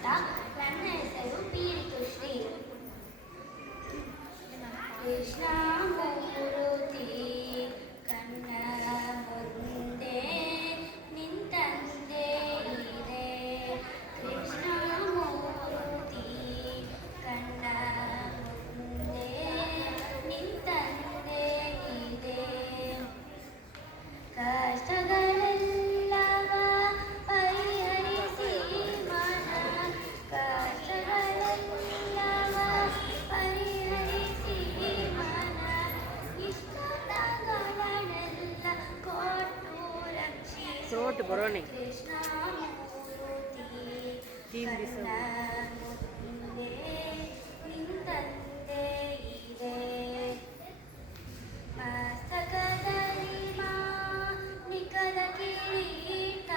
ಸ್ವಾಗತ. ನನ್ನ ಹೆಸರು ಪಿ ಋತುಶ್ರೀ. ಕೃಷ್ಣಮೂರ್ತಿ ಕಣ್ಣ ಮುಂದೆ ನಿಂತಂತೆ ಇದೆ. ಕೃಷ್ಣಮೂರ್ತಿ ಕಣ್ಣ ಮುಂದೆ ನಿಂತಂತೆ ಇದೆ. ಕಷ್ಟಗಳೆಲ್ಲವ ಪರಿಹರಿಸಿ ಮನ ಕಷ್ಟಗಳೆಲ್ಲವ ಪರಿಹರಿಸಿ ಮನ ಇಷ್ಟಗಳನ್ನೆಲ್ಲ ಕೊಟ್ಟು ರಕ್ಷಿಸು. ಕೃಷ್ಣಮೂರ್ತಿ ಕಣ್ಣ ಮುಂದೆ ನಿಂತಂತೆ ಇದೆ. ಮಸ್ತಕದಲ್ಲಿ ಮಾಣಿಕದ ಕಿರೀಟ,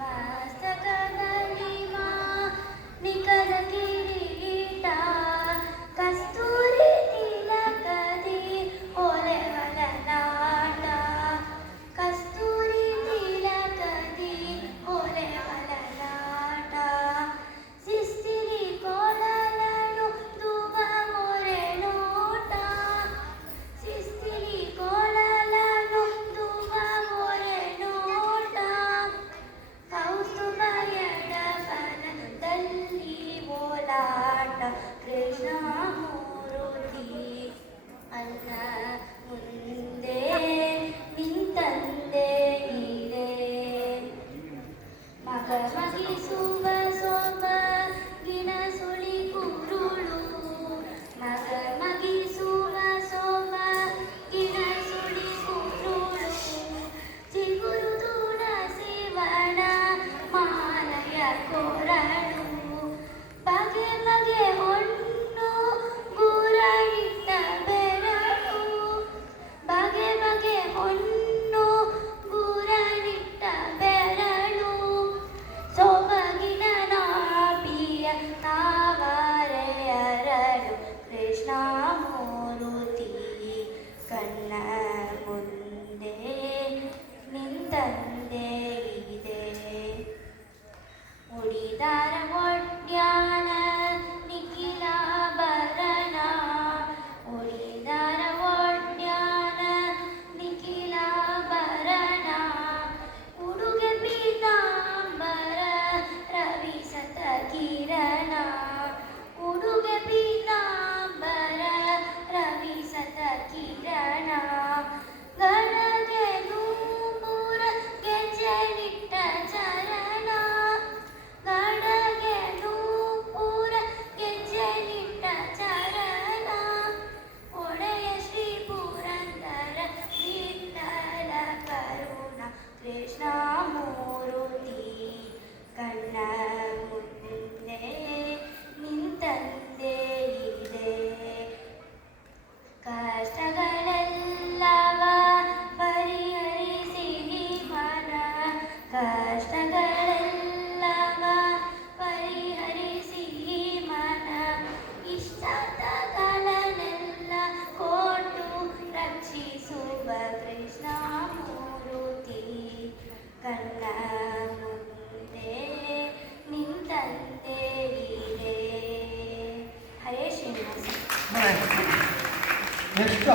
ಮಸ್ತಕದಲ್ಲಿ ಮಾಣಿಕದ ಕಿರೀಟ, ಕಸ್ತೂರಿ ತಿಲಕದಿ ಹೊಳೆವಲ ನಾಟ, ಕಸ್ತೂರಿ ತಿಲಕದಿ ಹೊಳೆವಲ ನಾಟ, ಸಿಸ್ತಿರಿ ಕೊಳಲನು ದುವ ಮೊರೆ ನೋಟ, ಸಿಸ್ತಿರಿ ಕೊಳಲನು ದುವ ಮೊರೆ ನೋಟ, ಕೌಸ್ತುಭ ಎಡಬಲದಲ್ಲಿ ಓಲಾಟ. ಕೃಷ್ಣಮೂರ್ತಿ ಅನ್ನ ಮುಂದೆ ನಿಂತಂತೆ ಇದೆ. ಮಗ ಮಗಿಸುವ ಸೊಬಗಿನ ಸುಳಿ ಕುರುಳು, ಮಗ ಮಗಿಸುವ ಸೊಬಗಿನ ಸುಳಿ ಕುರುಳು, ಚಿಗುರುದುಣ ಶಿವನ ಮಾಲೆಯ ಕೊರಳು, ಬಗೆ ಬಗೆ ಹೊನ್ನು ಗುರಳಿಟ್ಟ ಬೆರಳು, ಬಗೆ ಬಗೆ ಹೊನ್ನು ಗುರಳಿಟ್ಟ ಬೆರಳು, ಸೊಬಗಿನ ನಾಭಿಯ ತಾವರೆ ಅರಳು. ಕೃಷ್ಣಮೂರ್ತಿ ಕಣ್ಣ ಮುಂದೆ ನಿಂತಂತೆ ಇದೆ. ಮುಡಿದ